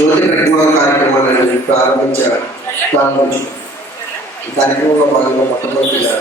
జ్యోతి ప్రతిమా కార్యక్రమాన్ని ప్రారంభించు. ఈ కార్యక్రమంలో భాగంగా మొట్టమొదటిగా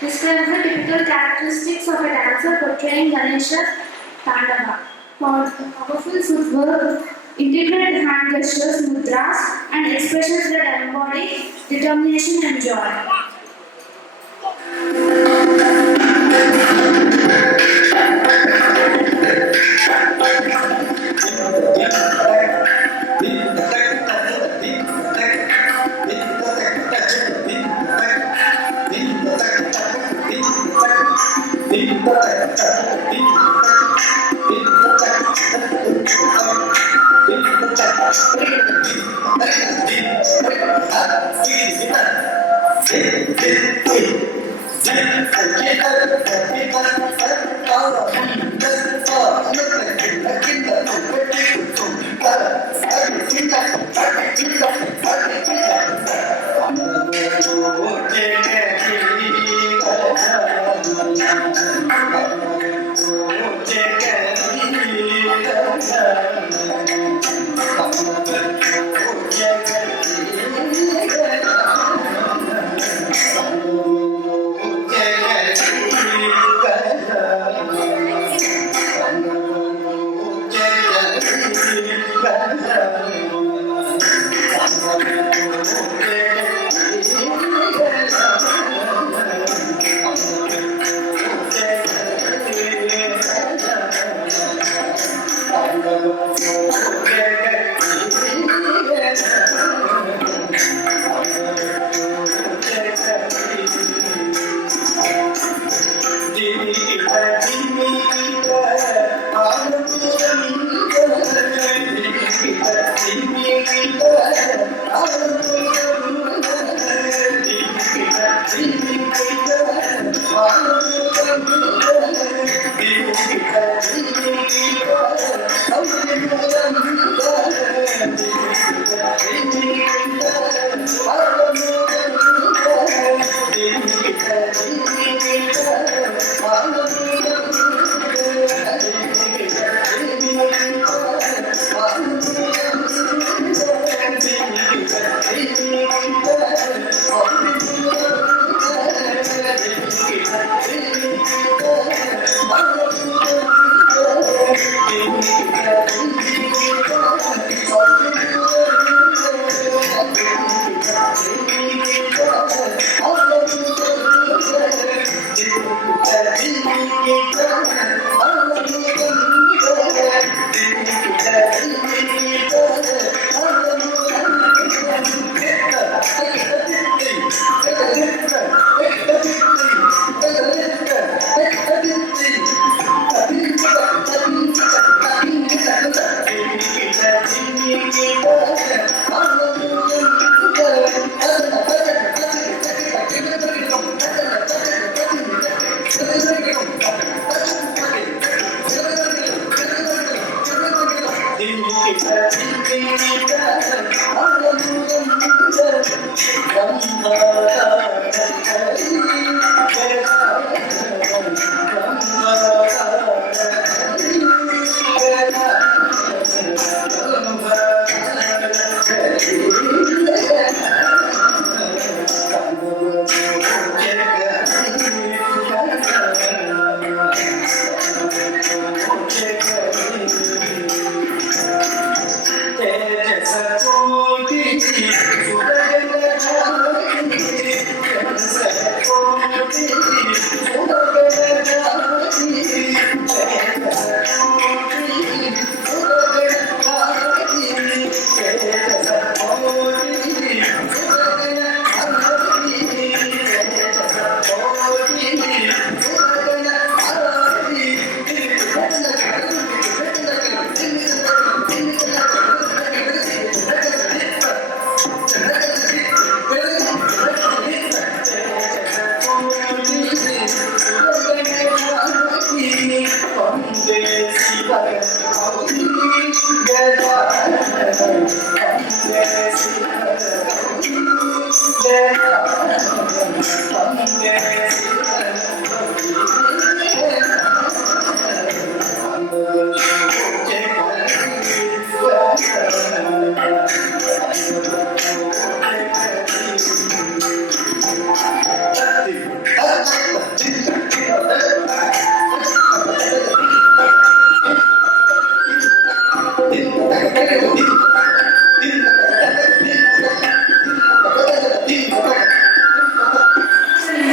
Describe the typical characteristics of a dancer portraying Ganesha's Tandava. Powerful footwork, integrated hand gestures, mudras, and expressions that embody determination and joy.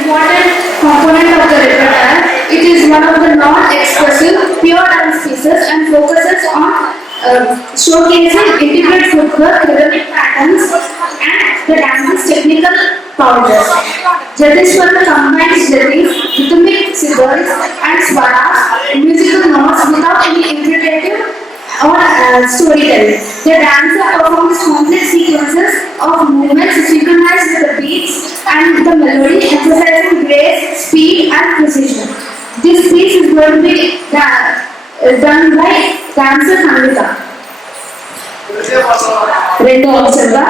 Important component of the repertoire. It is one of the non-expressive, pure dance pieces and focuses on showcasing intricate footwork, rhythmic patterns, and the dance's technical powers. Jadishwara combines rhythmic signals and swaras, musical notes without any interpretive or storytelling. The dancer performs complex sequences of movements synchronized with the beats and the melody, emphasizing grace, speed, and precision. This piece is going to be done by dancer Nandita. Rendu observa.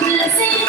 Blessing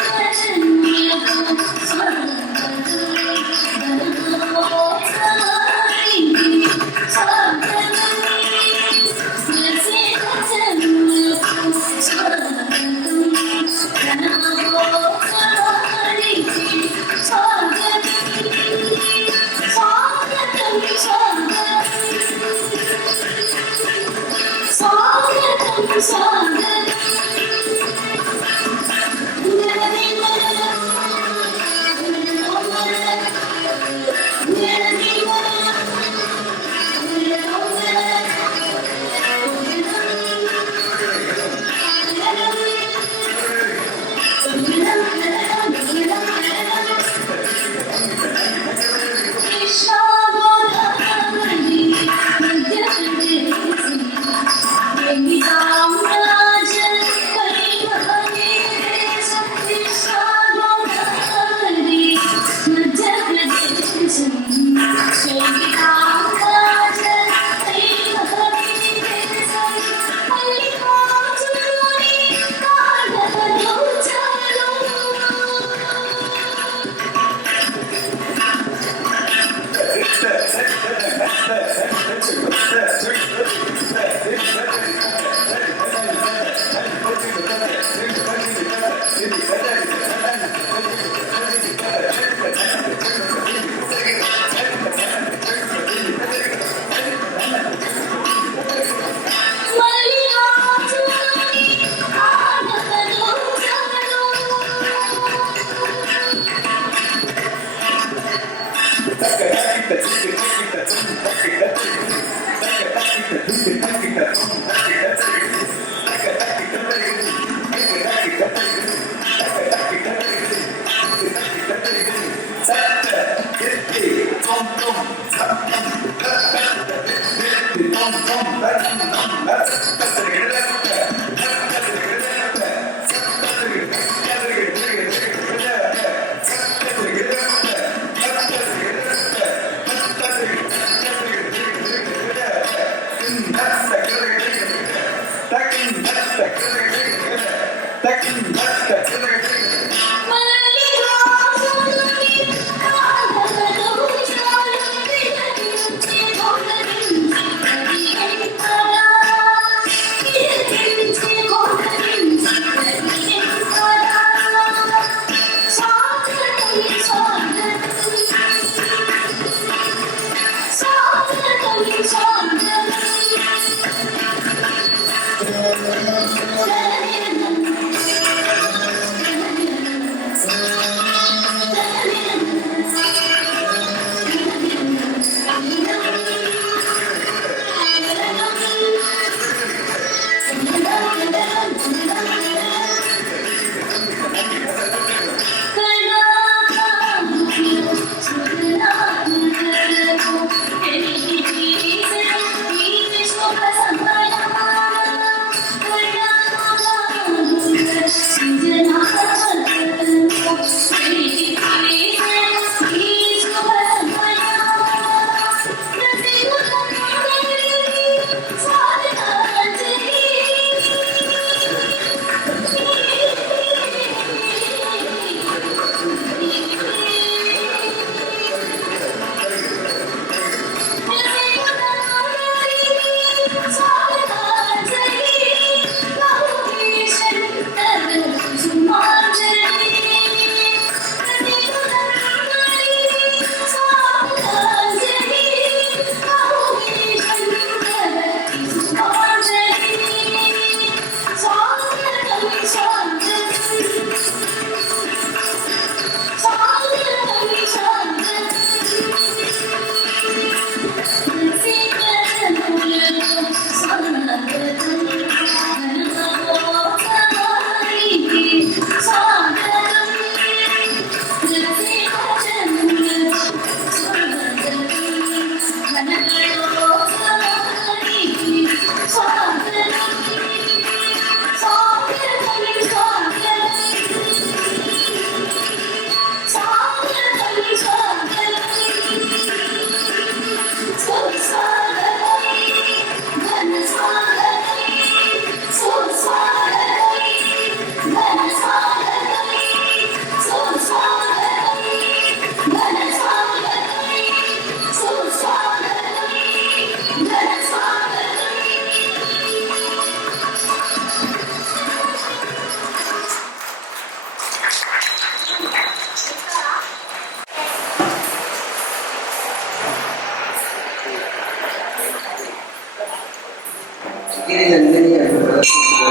ಗಿರಿನಂದಿನಿ ಅಂತ ಪ್ರದರ್ಶಿಸಿದ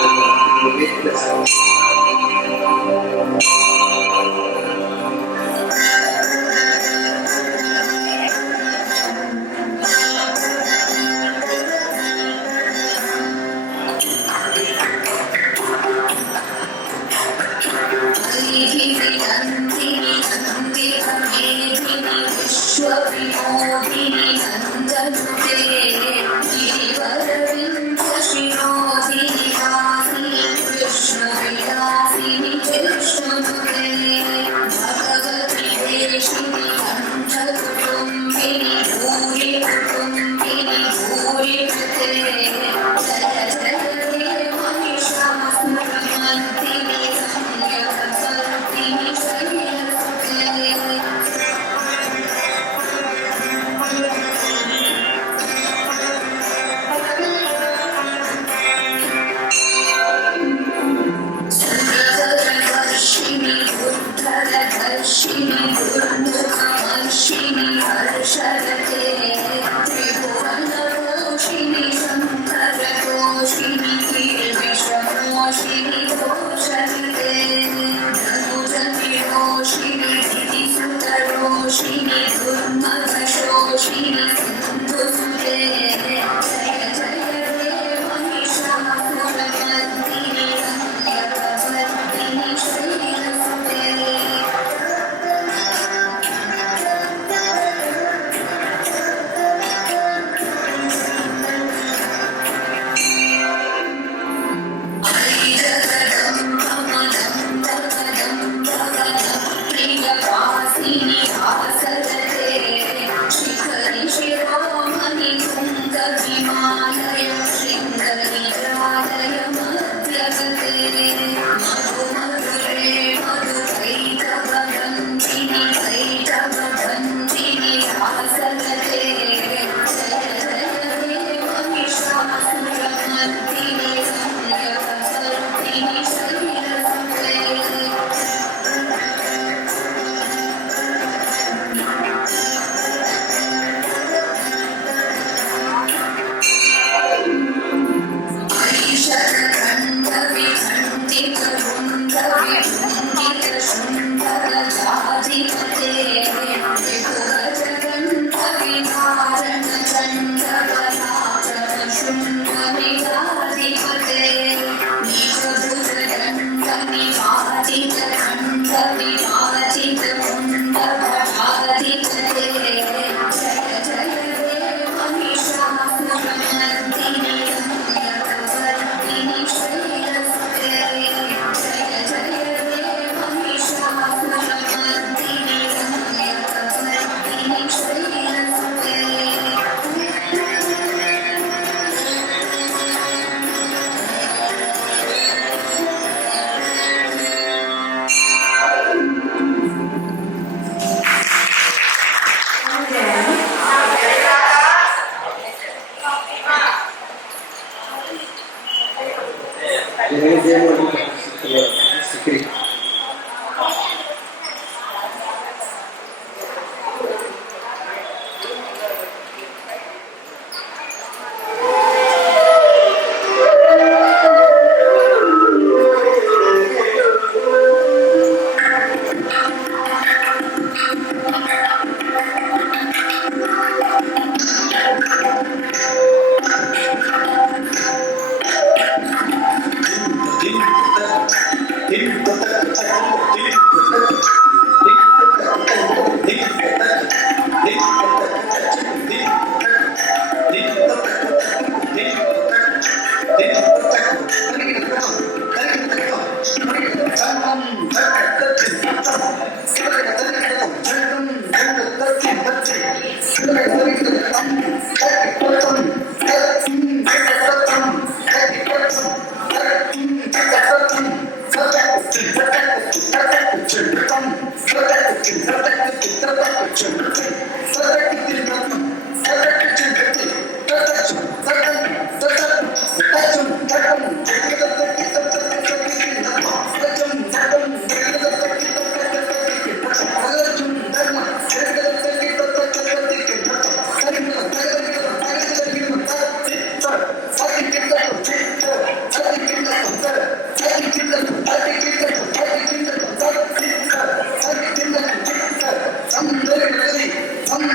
ವೇದಿಕೆ Krishna Secret. Some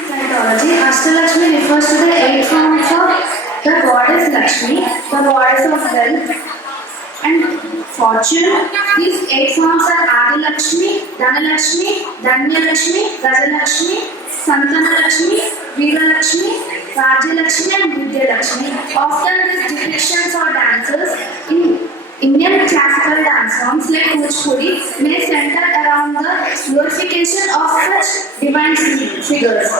Mythology, Ashtalakshmi refers to the 8 forms of the goddess Lakshmi, the goddess of wealth and fortune. These 8 forms are Adilakshmi, Dhanalakshmi, Dhanyalakshmi, Gajalakshmi, Santanalakshmi, Veeralakshmi, Rajalakshmi and Vidyalakshmi. Often these depictions or dances in Indian classical dance forms like Kuchipudi may center around the glorification of such divine figures.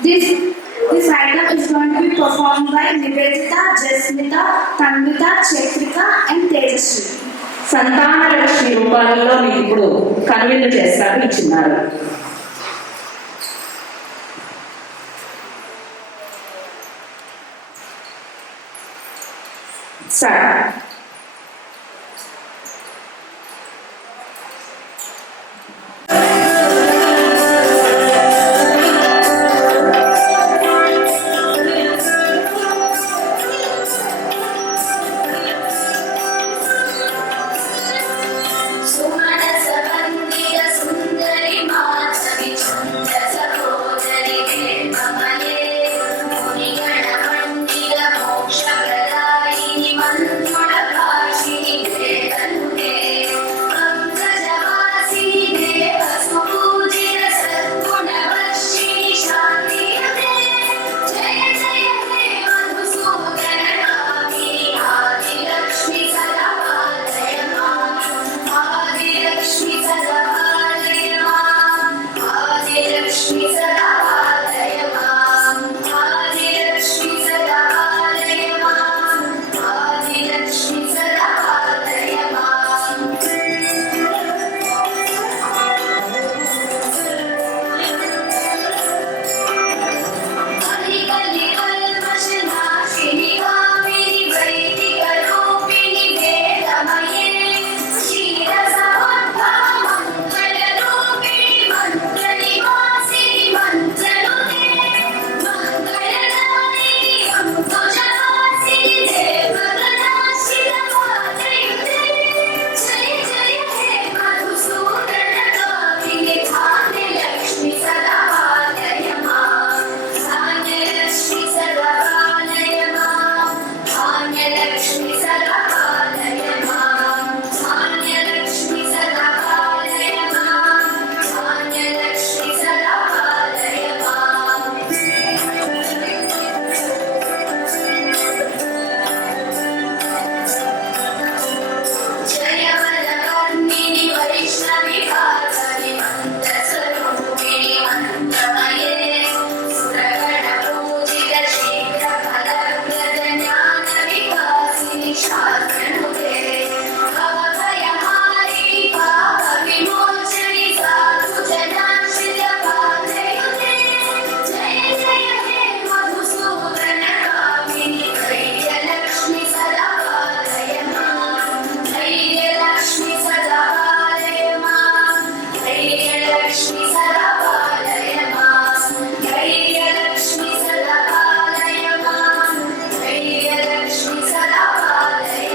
This item is going to be performed by Nivedita, Jasmita, Tanvita, Chetrika and Tejaswi. సంతాన లక్ష్మి రూపాలలో మీకు ఇప్పుడు కనువిందు చేస్తారు ఇచ్చిన్నారు. స్టార్ట్. शास्त्रनुते भवभयहारी पापविमोचनि साधु जनाश्रितपादयुते जय जय हे मधुसूदन कामिनि धैर्यलक्ष्मि सदा पालय मां धैर्यलक्ष्मि सदा पालय मां धैर्यलक्ष्मि सदा पालय मां धैर्यलक्ष्मि सदा पालय मां धैर्यलक्ष्मि सदा पालय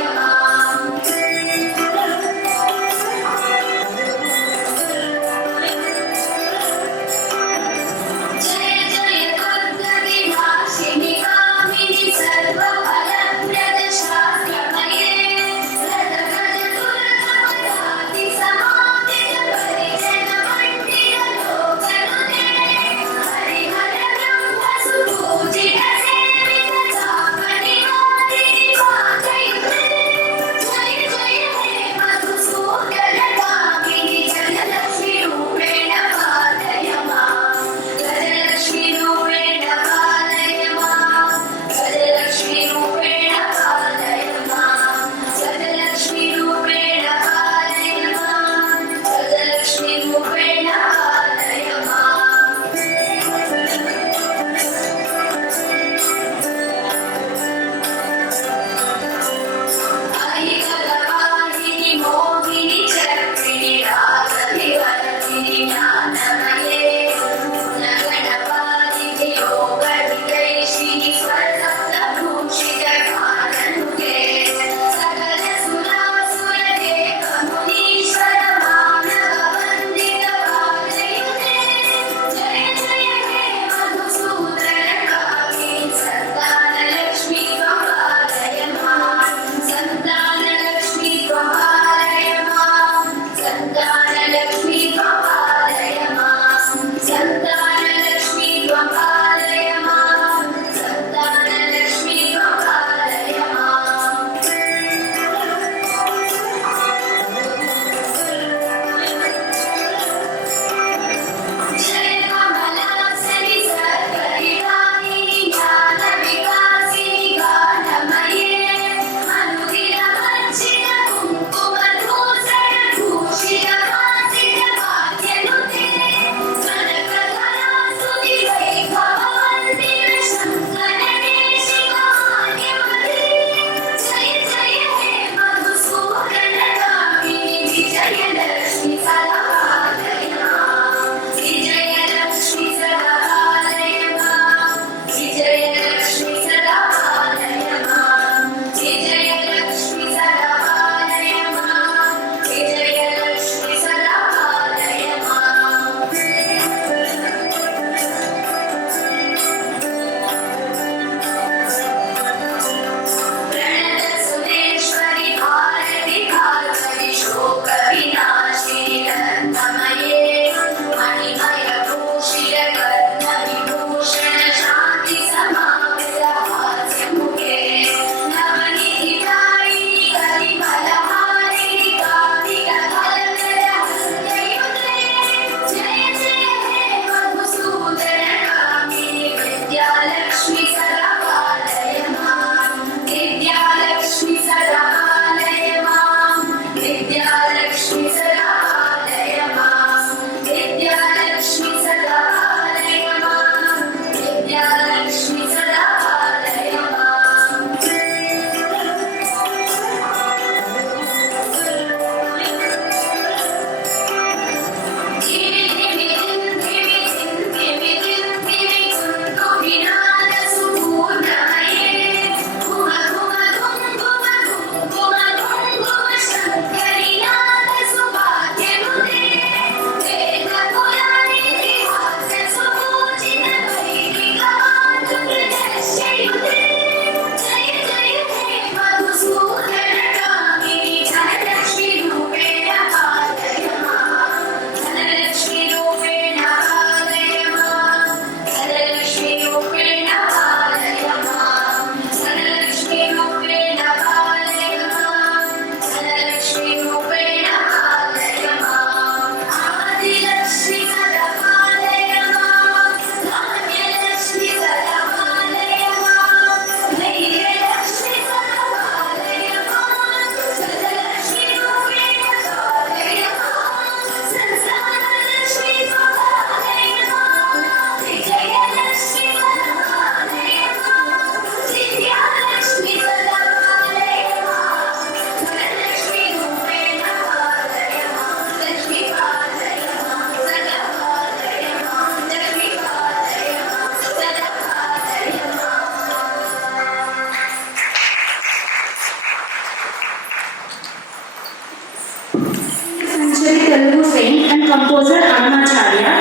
composer Annamacharya.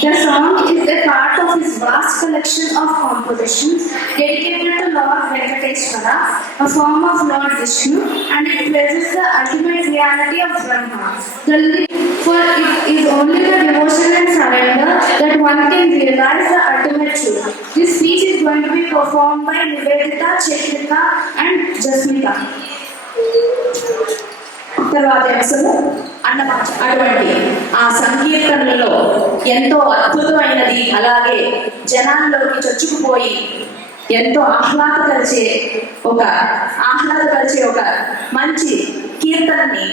The song is a part of his vast collection of compositions dedicated to Lord Venkateswara, a form of Lord Vishnu, and it praises the ultimate reality of Brahma. For it is only the devotion and surrender that one can realize the ultimate truth. This speech is going to be performed by Nivedita, Chetrika, and Jasmita. తర్వాత అంశము అటువంటి ఆ సంకీర్తనలలో ఎంతో అద్భుతమైనది, అలాగే జనాల్లోకి చొచ్చుకుపోయి ఎంతో ఆహ్లాదపరిచే ఒక మంచి కీర్తనని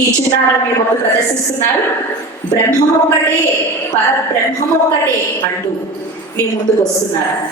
ఈ చిన్నారులు మీ ముందు ప్రదర్శిస్తున్నారు. బ్రహ్మమొక్కటే, పరబ్రహ్మమొక్కటే అంటూ మీ ముందుకు వస్తున్నారు.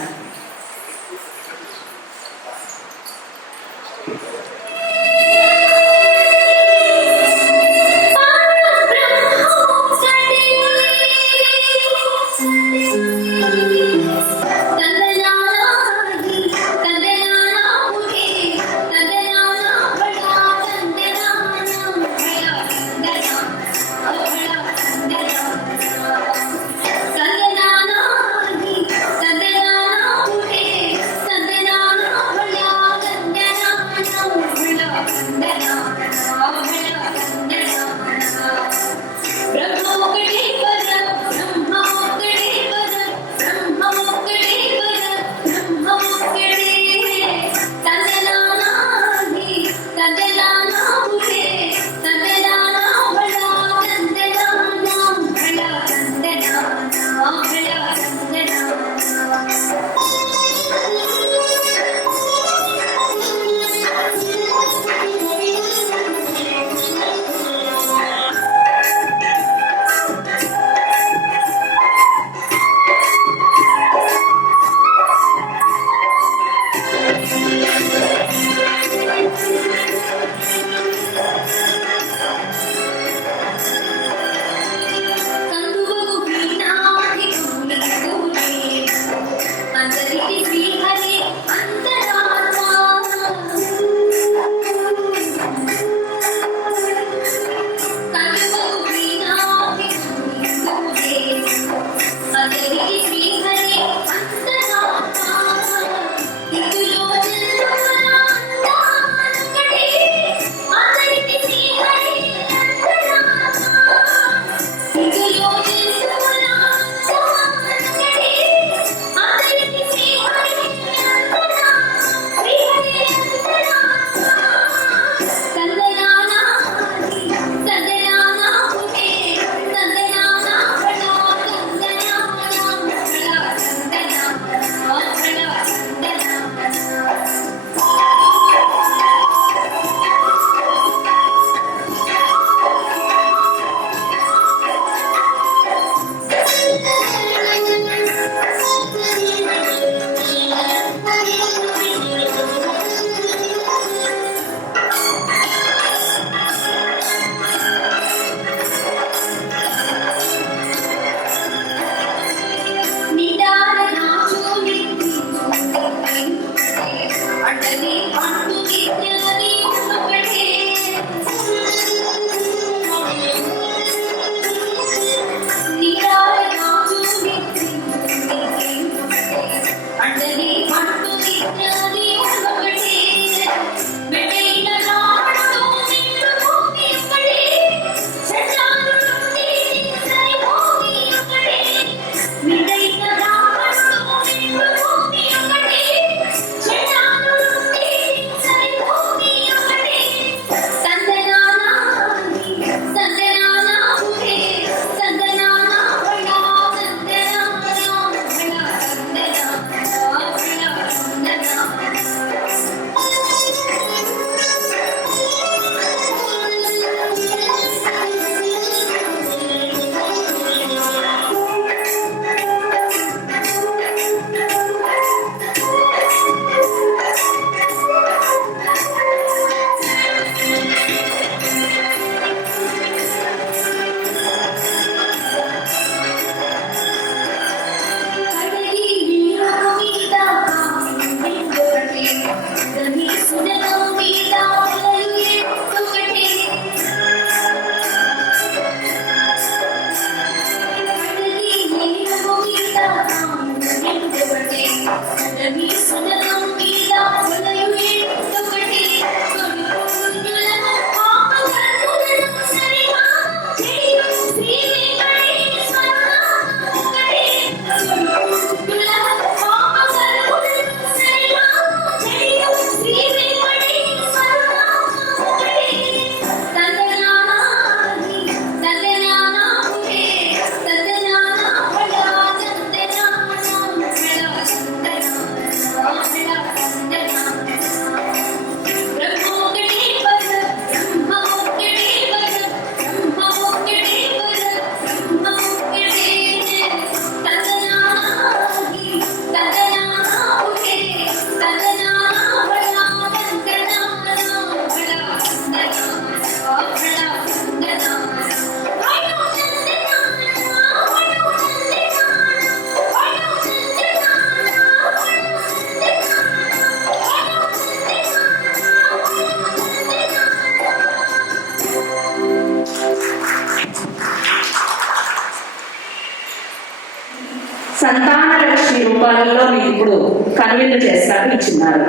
కనువిందు చేస్తారు ఇచ్చిన్నారు.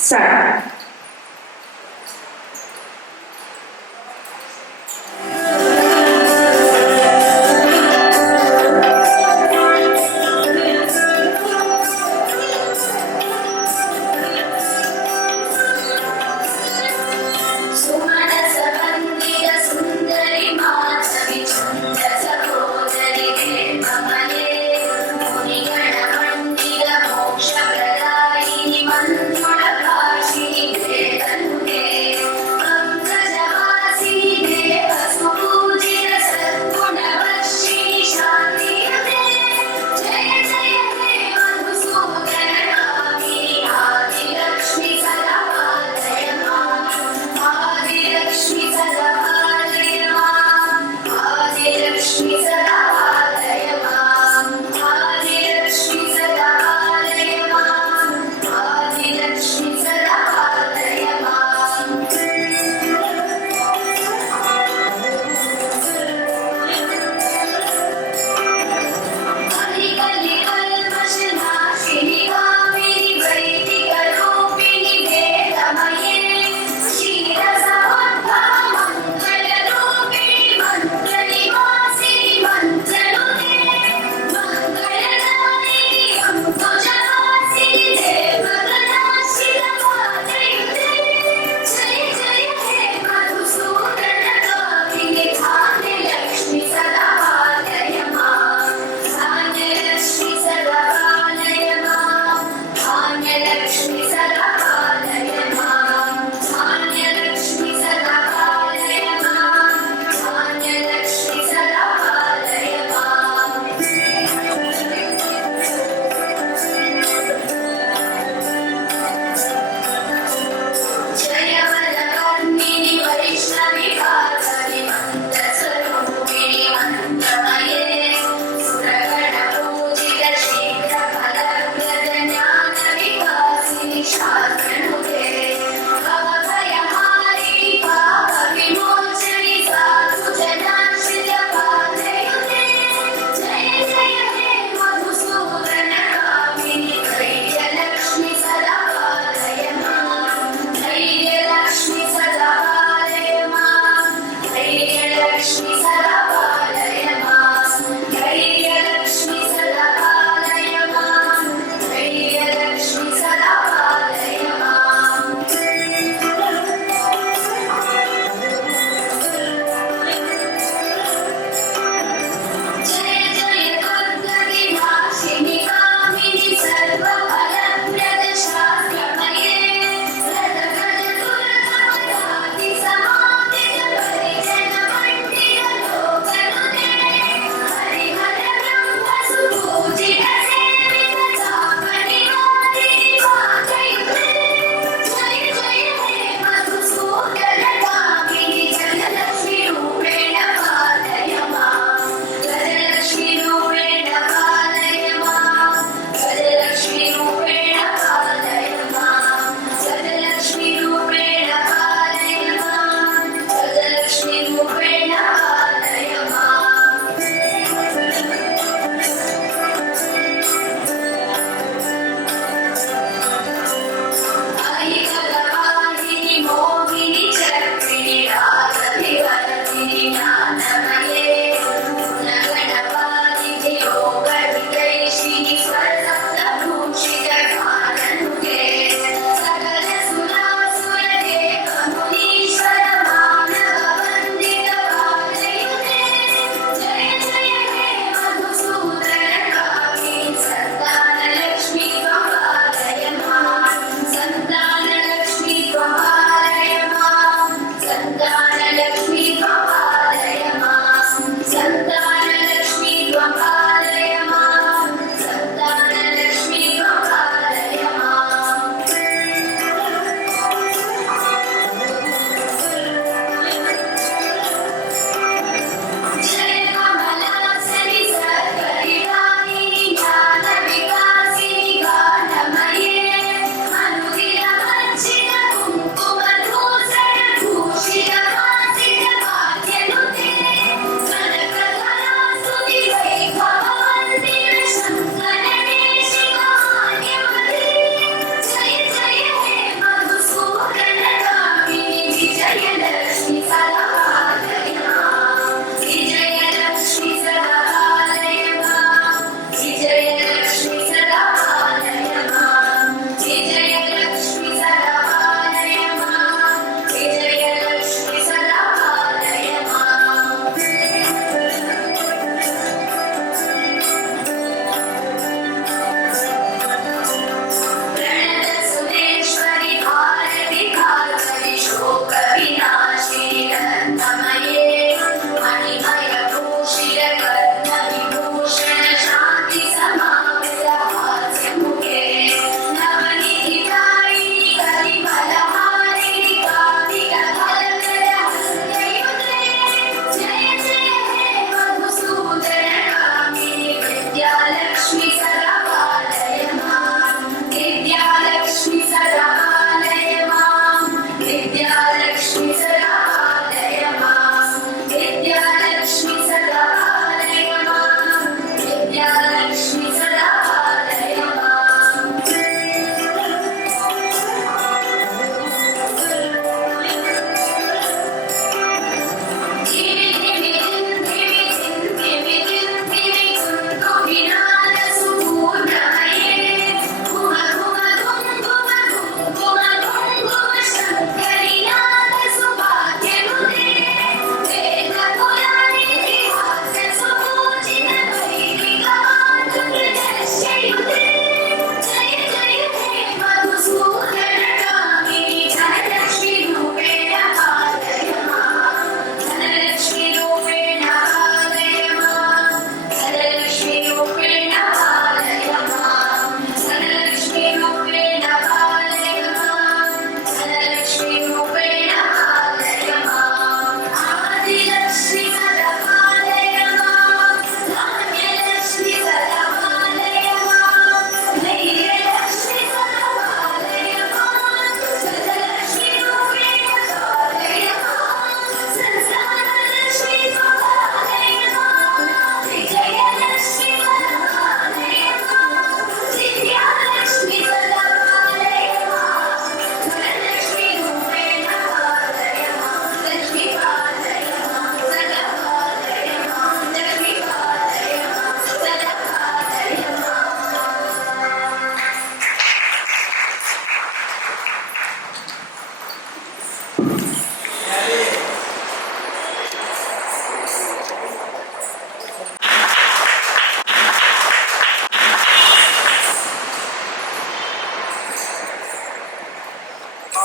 సార్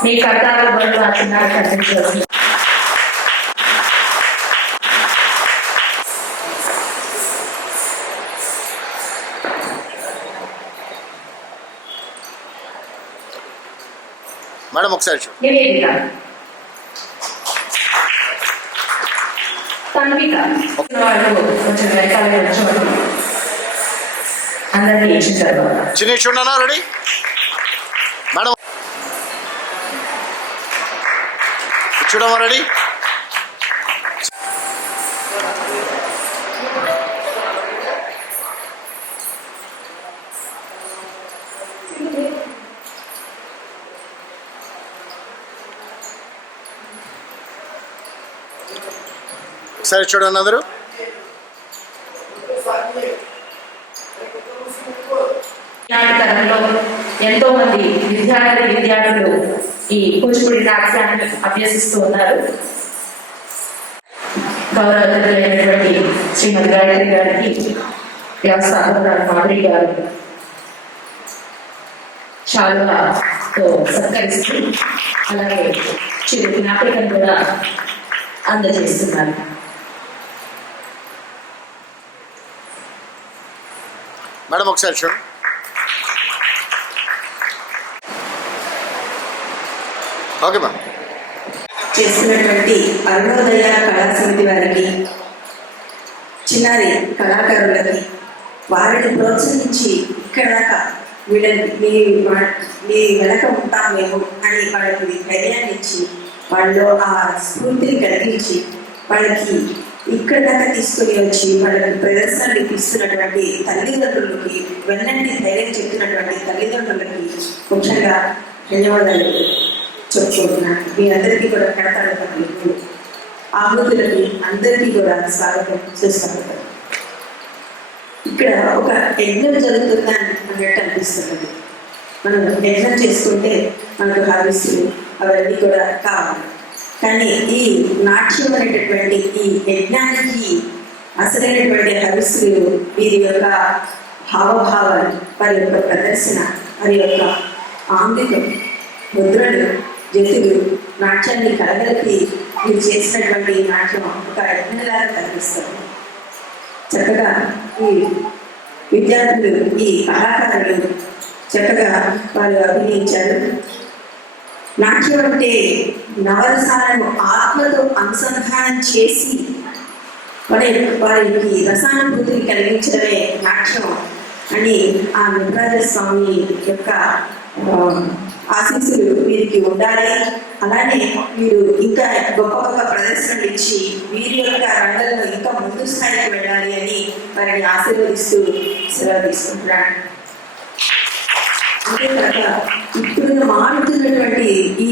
మీ కర్తాల బరువు ఆ చిన్నారి కనిపించవచ్చు. మేడం ఒకసారి చూడు. నివేదిక, తన్విక వాళ్ళు కొంచెం వెనకాల వచ్చి అందరినీ ఇచ్చిన తర్వాత చిన్న చూడనా రెడీ మేడం చూడమా రెడీ. ఒకసారి చూడండి అందరూ. ఈనాటి తరంలో ఎంతో మంది విద్యార్థులు ఈ కూచిపూడి నాట్యాన్ని అభ్యసిస్తూ ఉన్నారు. గౌరవ అతిథులైనటువంటి శ్రీమతి గాయత్రి గారికి, వ్యవస్థాపకురాలు మాధురి గారు శాలువాతో సత్కరిస్తూ అలాగే చిరు జ్ఞాపికను కూడా అందజేస్తున్నారు. మేడం ఒకసారి చూడండి. Okay ma'am. చేస్తున్నటువంటి అరుణోదయ కళా సమితి వారికి, చిన్నారి కళాకారులకి, వారిని ప్రోత్సహించి ఇక్కడ దాకా వీళ్ళని మీ వెనక ఉంటాం మేము అని వాళ్ళకి ధైర్యాన్ని ఇచ్చి, వాళ్ళు ఆ స్ఫూర్తిని కలిగించి వాళ్ళకి ఇక్కడ దాకా తీసుకుని వచ్చి వాళ్ళకి ప్రదర్శనలు ఇప్పిస్తున్నటువంటి తల్లిదండ్రులకి, వెన్నంటి ధైర్యం చెప్తున్నటువంటి తల్లిదండ్రులకి ముఖ్యంగా ధన్యవాదాలు చెప్పుకుంటున్నాను. మీ అందరికీ కూడా కడతాడు ఆహుతులకి అందరికీ కూడా స్వాగతం, సుస్వాగతం. ఇక్కడ ఒక యజ్ఞం జరుగుతుందని అన్నట్టు అనిపిస్తుంది. మనం యజ్ఞం చేసుకుంటే మనకు హావిస్తులు అవన్నీ కూడా కావాలి. కానీ ఈ నాట్యం అనేటటువంటి ఈ యజ్ఞానికి అసలైనటువంటి హవిస్సులు వీరి యొక్క హావభావాలు, వారి యొక్క ప్రదర్శన, వారి యొక్క ఆంగికం, ముద్రలు, జతులు, నాట్యాన్ని కలగలిపి వీరు చేసినటువంటి నాట్యం ఒక యజ్ఞలాగా కనిపిస్తుంది. చక్కగా ఈ విద్యార్థులు, ఈ కళాకారులు చక్కగా వారు అభినయించారు. నాట్యం అంటే నవరసాలను ఆత్మతో అనుసంధానం చేసి వారికి రసానుభూతిని కలిగించడమే నాట్యం అని ఆ నటరాజ స్వామి యొక్క ఆశీస్సులు వీరికి ఉండాలి. అలానే వీరు ఇంకా గొప్ప గొప్ప ప్రదర్శనలు ఇచ్చి వీరి యొక్క రంగంలో ఇంకా ముందు స్థాయికి వెళ్ళాలి అని వారిని ఆశీర్వదిస్తూ సెలవు తీసుకుంటున్నాను. అంతేకాక ఇప్పుడు మారుతున్నటువంటి ఈ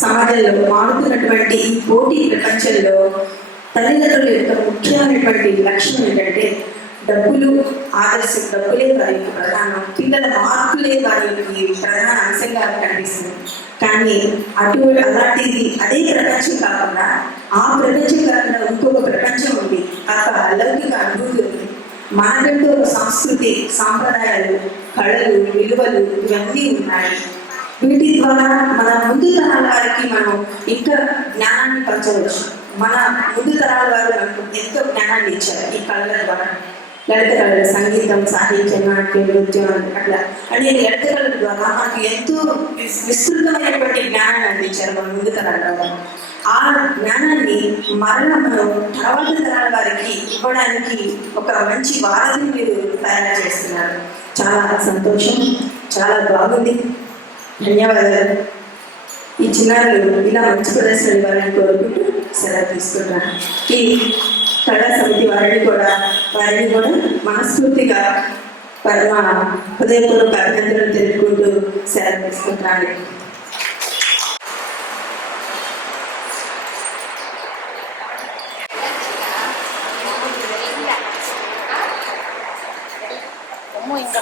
సమాజంలో, మారుతున్నటువంటి ఈ పోటీ ప్రపంచంలో తల్లిదండ్రుల యొక్క ముఖ్యమైనటువంటి లక్ష్యం ఏంటంటే డబ్బులు ఆదర్శం, డబ్బులే వారికి ప్రధానం, పిల్లల మార్పులే వారికి ప్రధాన అంశంగా కనిపిస్తుంది. కానీ అలాంటిది అదే ప్రపంచం కాకుండా, ఆ ప్రపంచం కాకుండా ఇంకొక ప్రపంచం ఉంది, అక్కడ అలౌకిక అనుభూతి ఉంది. మనకంటూ సంస్కృతి, సాంప్రదాయాలు, కళలు, విలువలు ఇవన్నీ ఉన్నాయి. వీటి ద్వారా మన ముందు తరాల వారికి మనం ఇంకా జ్ఞానాన్ని పంచవచ్చు. మన ముందు తరాల వారు మనకు ఎంతో జ్ఞానాన్ని ఇచ్చారు ఈ కళల ద్వారా. లలిత కళలు, సంగీతం, సాహిత్యం, నాట్యం, నృత్యం అట్లా అనేక లలిత కళల ద్వారా మనకు ఎంతో విస్తృతమైనటువంటి జ్ఞానాన్ని అందించారు మన ముందు తరాల వారు. ఆ జ్ఞానాన్ని మరలా మనం తర్వాత తరాల వారికి ఇవ్వడానికి ఒక మంచి వారధిని మీరు తయారు చేస్తున్నారు. చాలా సంతోషం, చాలా బాగుంది. ధన్యవాదాలు. ఈ చిన్నారులు ఇలా మంచి ప్రదర్శన ఇవ్వాలని కోరుకుంటూ సెలవు తీసుకుంటాను. ఈ కళా సమితి వారిని కూడా మనస్ఫూర్తిగా మా హృదయపూర్వక అభినందనలు తెలుపుకుంటూ సెలవు తీసుకుంటాను. ఇంకా